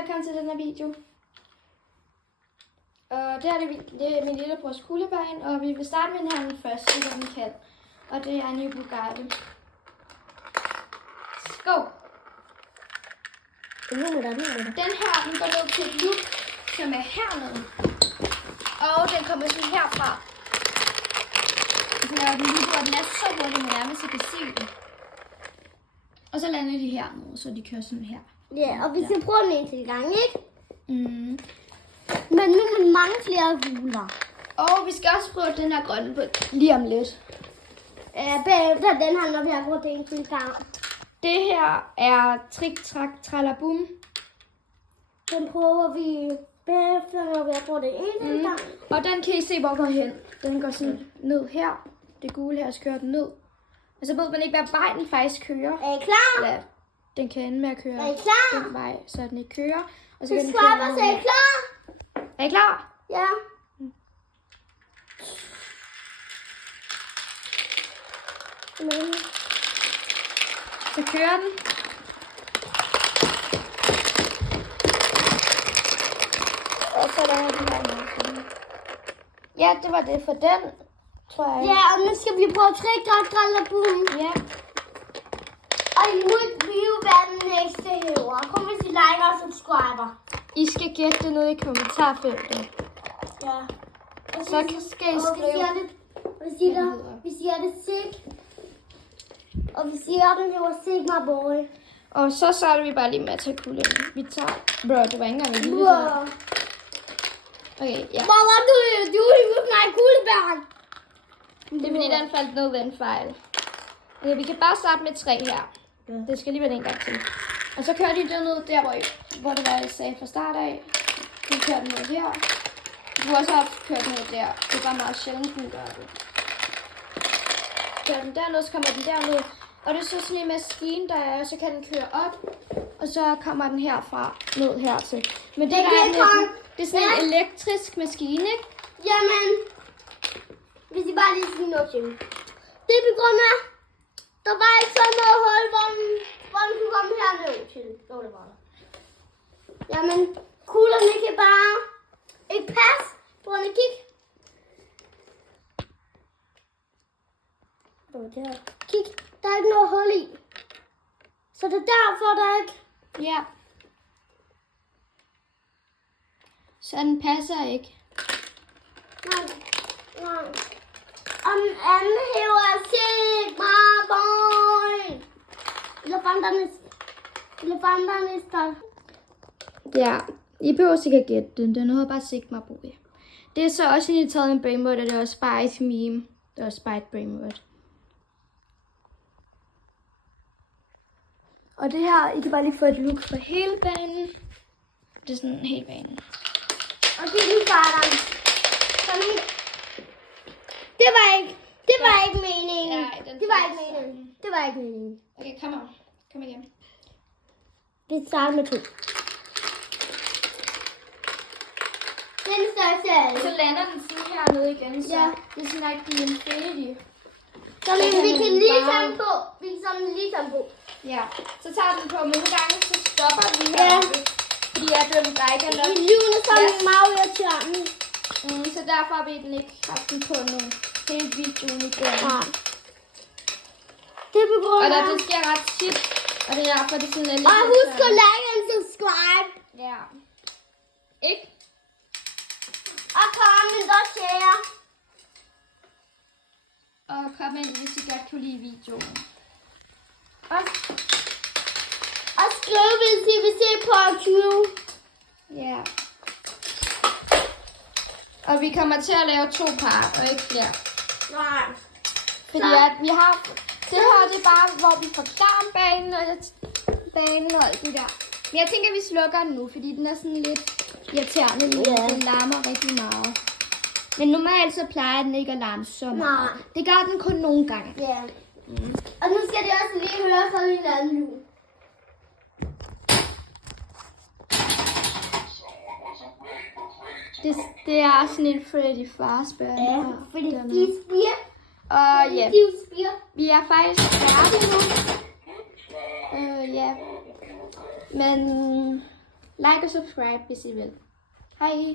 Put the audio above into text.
velkommen til den her video. Og det er min lillebrors kuglebane, og vi vil starte med den her den første, den kan. Og det er New Bugatti. Skål! Den her, den går ned til et loop, som er hernede. Og den kommer sådan herfra. Så laver den lige på, den er så hurtigt, man nærmest kan se det. Og så lander de hernede, så de kører sådan her. Ja, og vi skal prøve den en til gang, ikke? Mm. Men nu med mange flere kugler. Og vi skal også prøve den her grønne på lige om lidt. Bagefter den her, når vi har prøvet det en til gang. Det her er Trik Trak Tralabum. Den prøver vi bagefter, når vi har prøvet det en til gang. Og den kan I se, hvor går hen. Den går sådan ned her. Det gule her, så kører den ned. Og så ved man ikke, hvad vej den faktisk kører. Er I klar? Ja, den kan ende med at køre Er I klar? den vej, så den ikke kører. Og så Vi kan den skræber, køre så er I klar? Er I klar? Ja. Men Så kører den. Og så laver den her noget. Ja, det var det for den, tror jeg. ja, og nu skal vi prøve Trik Trak Tralabum. Ja. Og nu vil vi jo være den næste hæver. Kom hvis I liker og subscriber. I skal gætte det ned i kommentarfeltet. Ja. Og Så skal I skrive. Vi siger det Sig. Og vi siger den hedder Sigma Boy. Og så starter vi bare lige med at tage kuglen. Vi tager... Bro, det var ikke engang en lille Wow. sådan. Okay, ja. Mama, du hiver mig kuglebærk. Det er fordi, den faldt ned ved en fejl. Okay, vi kan bare starte med 3 her. Ja. Det skal lige være en gang til. Og så kører de den ned der, hvor det var, jeg sagde fra start af. Du kører den ned her. Du har også haft kørt den ned der. Det er bare meget sjældent, du gør det. Kører den derned, så kommer den derned. Og det er så sådan en maskine, der er, så kan den køre op. Og så kommer den herfra ned hertil. Men det er sådan en elektrisk maskine, ikke? Jamen, hvis I bare lige sige noget til mig. Det er på grund af, der var ikke sådan noget hul, hvor den kunne komme herned til. Jo, det var der. Jamen, kuglerne kan bare ikke passe på grund af kig. Kig, der er ikke noget hul i. Så det er derfor, der er ikke... Ja. Så den passer ikke. Nej. Og den anden hæver Sigma Boy. Elefanterne står. Ja, I behøver sikkert gætte den. Den hedder bare Sigma Boy. Det er så også en taget en brainword, og det er også bare et meme. Det er også bare et brainword. Og det her, I kan bare lige få et look for hele banen. Det er sådan hele banen. Og det er lige starteren. Det var ikke meningen. Nej, den Det var faldt ikke meningen. sammen. Det var ikke meningen. Okay, kom on. Kom igen. Vi starter med 2. Den største af alle. Så lander den sådan hernede igen, så Ja. det er sådan rigtig infinity. Så vi kan lige tage den på. Vi kan sådan lige tage den på. Ja, så tager den på, men nogle gange så stopper vi Ja. her. Fordi at den der ikke er nok. I hjulene så er Ja. den meget irriterende. Så derfor har vi den ikke haft den på nu. Hele videoen igen. Ja. Det er på grund Og af... det sker ret tit. Og det er derfor, det er sådan lidt... Og husk at like og subscribe. Ja. Ikke? Og comment og share. Og kom ind, hvis I godt kunne lide videoen. Og skriv, hvis I vil se på Q. Ja. Og vi kommer til at lave 2 par, og ikke flere. Nej. Fordi at vi har... Det her, det er bare, hvor vi forklarer om banen og alt det der. Men jeg tænker, at vi slukker den nu, fordi den er sådan lidt irriterende lige. Ja. Den larmer rigtig meget. Men normalt så plejer den ikke at larme så meget. Nej. Det gør den kun nogle gange. Ja. Og nu skal de også lige høre fra hinanden nu. Det er sådan en Freddy Fazbear. Ja, fordi de spiger. Og ja, De spiger. vi er faktisk færdige nu. Ja. Men Like og subscribe, hvis I vil. Hej!